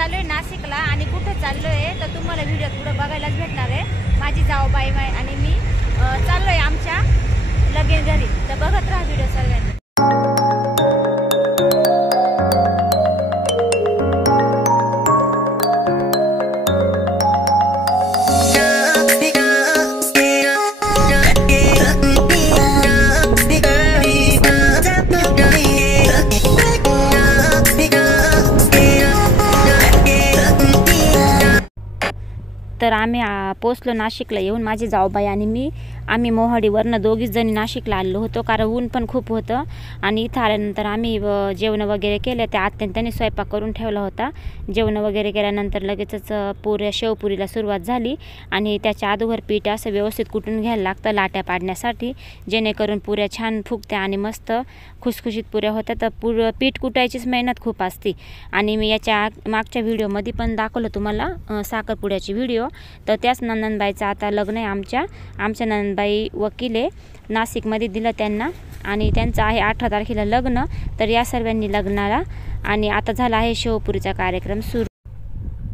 चाललोय नाशिकला आणि कुठे चाललोय तर तुम्हाला व्हिडिओ पुढे बघायलाच भेटणार आहे। माझी जाऊबाई आणि मी चाललोय आमच्या लगीन घरी, तर बघत राहा व्हिडिओ सर्वांनी। तर आम्ही पोचलो नाशिकला येऊन, माझी जाऊबाई आणि आम्ही मोहाडीवरनं दोघीच जणी नाशिकला आलो होतो, कारण ऊन पण खूप होतं। आणि इथं आल्यानंतर आम्ही जेवण वगैरे केले, त्या त्यांनी स्वयंपाक करून ठेवला होता। जेवण वगैरे केल्यानंतर लगेचच शेवपुरीला सुरुवात झाली आणि त्याच्या अगोदर पीठ असं व्यवस्थित कुटून घ्यायला लागतं लाट्या पाडण्यासाठी, जेणेकरून पुऱ्या छान फुगत्या आणि मस्त खुसखुशीत पुऱ्या होत्या। तर पीठ कुटायचीच मेहनत खूप असते आणि मी याच्या मागच्या व्हिडिओमध्ये पण दाखवलं तुम्हाला साखरपुड्याची व्हिडिओ। तर त्याच नंदनबाईचं आता लग्न आहे आमच्या नंदनबाई वकील आहे, नाशिकमध्ये दिलं त्यांना आणि त्यांचं आहे 18 तारखेला लग्न। तर या सर्वांनी लग्नाला आणि आता झाला आहे शेवपुरीचा कार्यक्रम सुरू।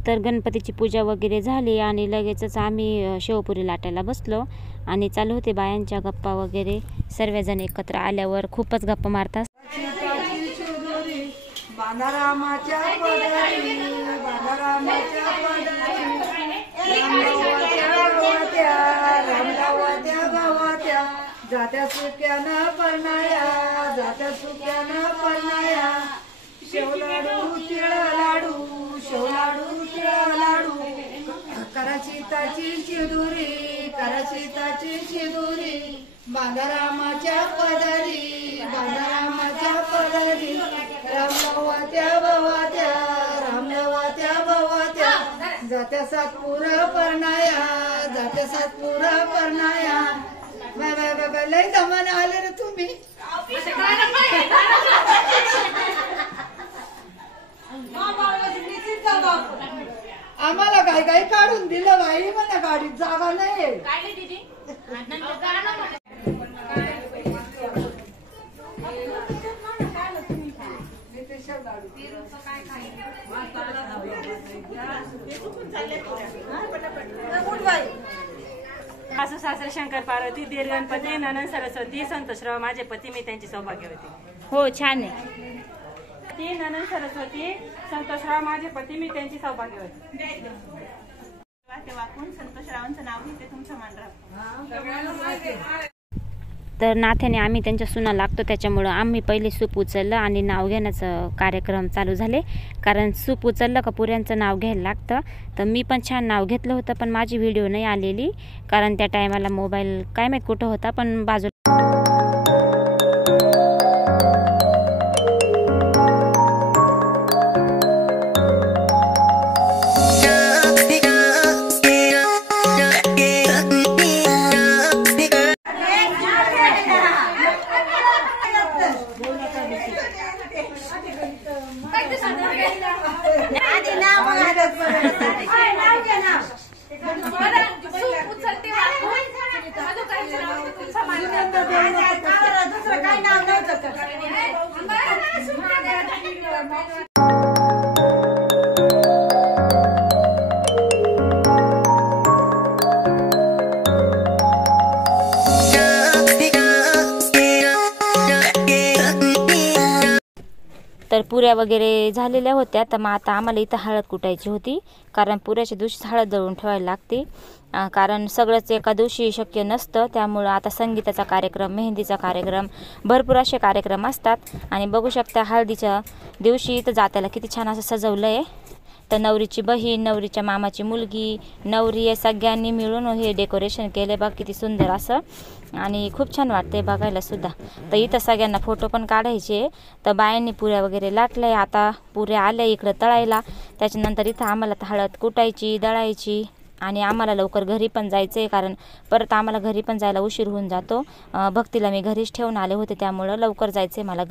तर गणपतीची पूजा वगैरे झाली आणि लगेचच आम्ही शेवपुरी लाटायला बसलो आणि चालू होते बायांच्या गप्पा वगैरे। सर्वजण एकत्र आल्यावर खूपच गप्पा मारतात। जात्या सुक्याना परनाया शेवलाडू तिळा लाडू कराची ताची शिदुरी बांधारामाच्या पदरी रामलवात्या भवात्या जात्या सातपुरा परनाया लय जमाने आले रे तुम्ही। आम्हाला काही काढून दिलं बाई, मला गाडीत जागा नाही। सासू सासरे शंकर पार्वती दीर गणपती ननंद सरस्वती संतोषराव माझे पती, मी त्यांची सौभाग्यवती। हो छान आहे। ती ननंद सरस्वती संतोषराव माझे पती, मी त्यांची सौभाग्यवती। वाकून संतोषरावांचं नाव घेते, तुमचं मान राखो। तर नाथ्याने आम्ही त्यांच्या सुना लागतो, त्याच्यामुळं आम्ही पहिले सूप उचललं आणि नाव घेण्याचं कार्यक्रम चालू झाले। कारण सूप उचललं का पुऱ्यांचं नाव घ्यायला लागतं। तर मी पण छान नाव घेतलं होतं, पण माझी व्हिडिओ नाही आलेली कारण त्या टायमाला मोबाईल काय माहीत कुठं होता, पण बाजूला तर पुऱ्या वगैरे झालेल्या होत्या। तर मग आता आम्हाला इथं हळद कुटायची होती, कारण पुऱ्याच्या दिवशी हळद दळून ठेवायला लागते, कारण सगळंच एका दिवशी शक्य नसतं। त्यामुळं आता संगीताचा कार्यक्रम, मेहंदीचा कार्यक्रम, भरपूर असे कार्यक्रम असतात। आणि बघू शकता हळदीच्या दिवशी इथं जात्याला किती छान असं सजवलं आहे। तर नवरीची बहीण, नवरीच्या मामाची मुलगी, नवरी या सगळ्यांनी मिळून हे डेकोरेशन केले बघ, किती सुंदर असं आणि खूप छान वाटते बघायला सुद्धा। तर इथं सगळ्यांना फोटो पण काढायचे। तर बायांनी पुऱ्या वगैरे लाटल्या, आता पुऱ्या आल्या इकडं तळायला। त्याच्यानंतर इथं आम्हाला हळद कुटायची, दळायची आणि आम्हाला लवकर घरी पण जायचं आहे, कारण परत आम्हाला घरी पण जायला उशीर होऊन जातो। भक्तीला मी घरीच ठेवून आले होते, त्यामुळं लवकर जायचं आहे मला।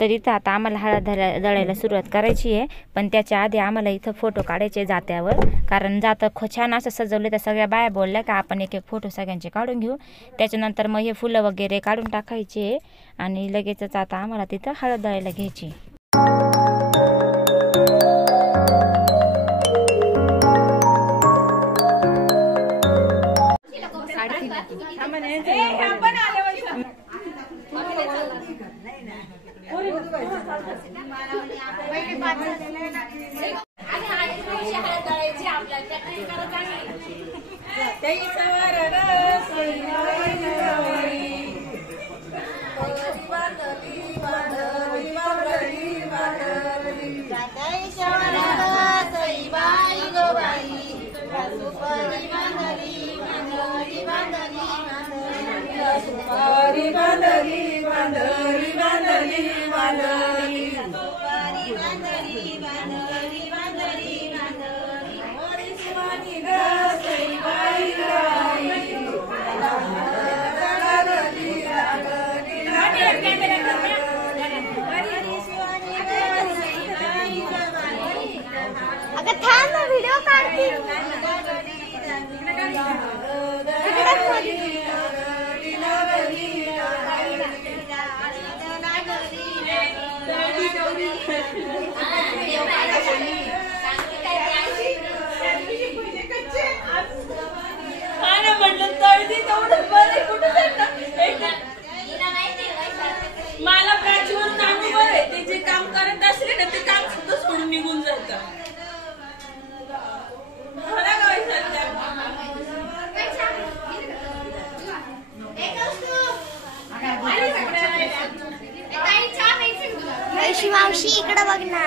तर इथं आता आम्हाला हळद दळायला सुरुवात करायची आहे, पण त्याच्या आधी आम्हाला इथं फोटो काढायचे जात्यावर, कारण जातं छान असं सजवले. तर सगळ्या बाया बोलल्या का आपण एक एक फोटो सगळ्यांचे काढून घेऊ. त्याच्यानंतर मग हे फुलं वगैरे काढून टाकायचे आणि लगेचच आता आम्हाला तिथं हळद दळायला घ्यायची. मला प्राचीवरून अनुभव आहे, ते जे काम करत असले ना ते काम सुद्धा सोडून निघून जातं. मावशी इकडे बघ ना.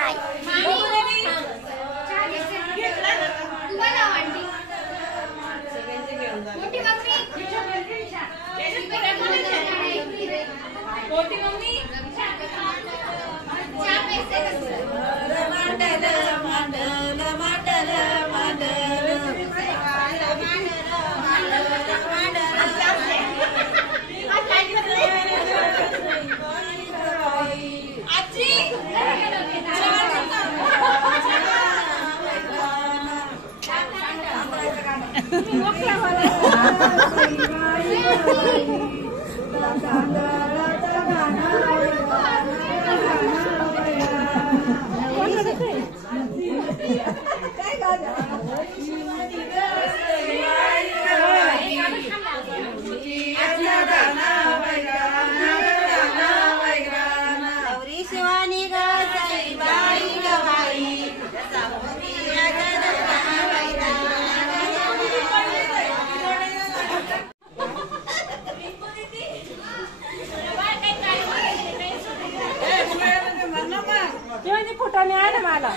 फुटाने आहे ना मला.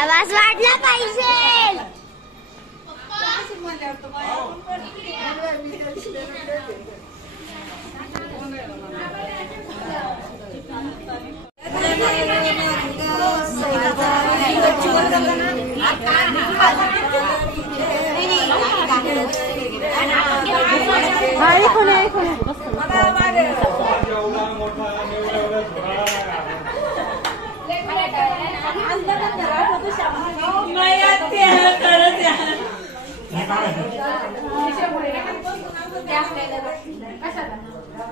आवाज वाढला पाहिजे.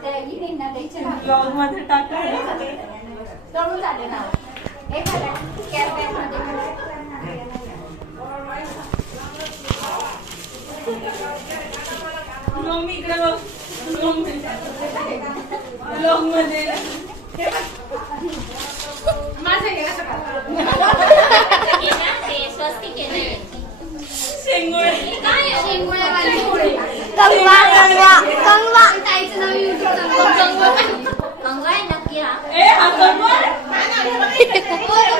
ब्लॉग मध्ये टाकलं. ब्लॉग इकडे बघ. ब्लॉग मध्ये शेंगोळे. कंगवा कंगवा कंगवा ताईचं नाव कंगवा आहे नक्की हा ए हा कंगवा.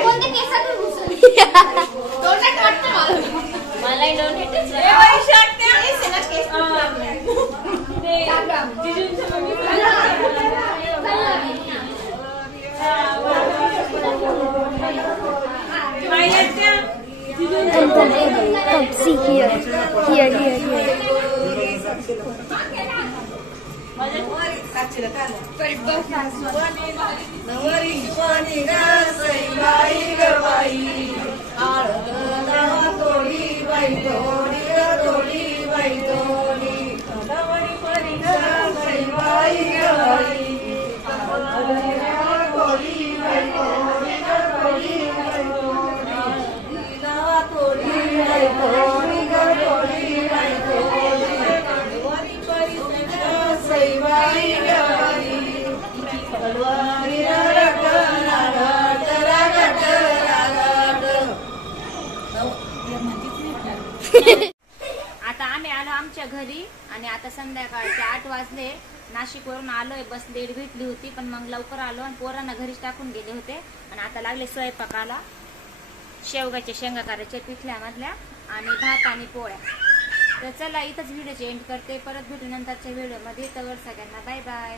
कोणत्या केसातून घुसून तोंडात वाटतं मला डोनेटच ए वैशाख ते जिजूंच्या Come, see here. आता आम्ही आलो आमच्या घरी आणि आता संध्याकाळचे 8 वाजले. नाशिकवरून आलोय, बस लेट भेटली होती पण मग लवकर आलो आणि पोरांना घरीच टाकून गेले होते. आणि आता लागले स्वयंपाकाला. शेवगाच्या शेंगा करायच्या पिठल्यामधल्या आणि भात आणि पोळ्या. तर चला इथंच व्हिडिओची एंड करते. परत भेटू नंतरच्या व्हिडिओमध्ये. तर सगळ्यांना बाय बाय.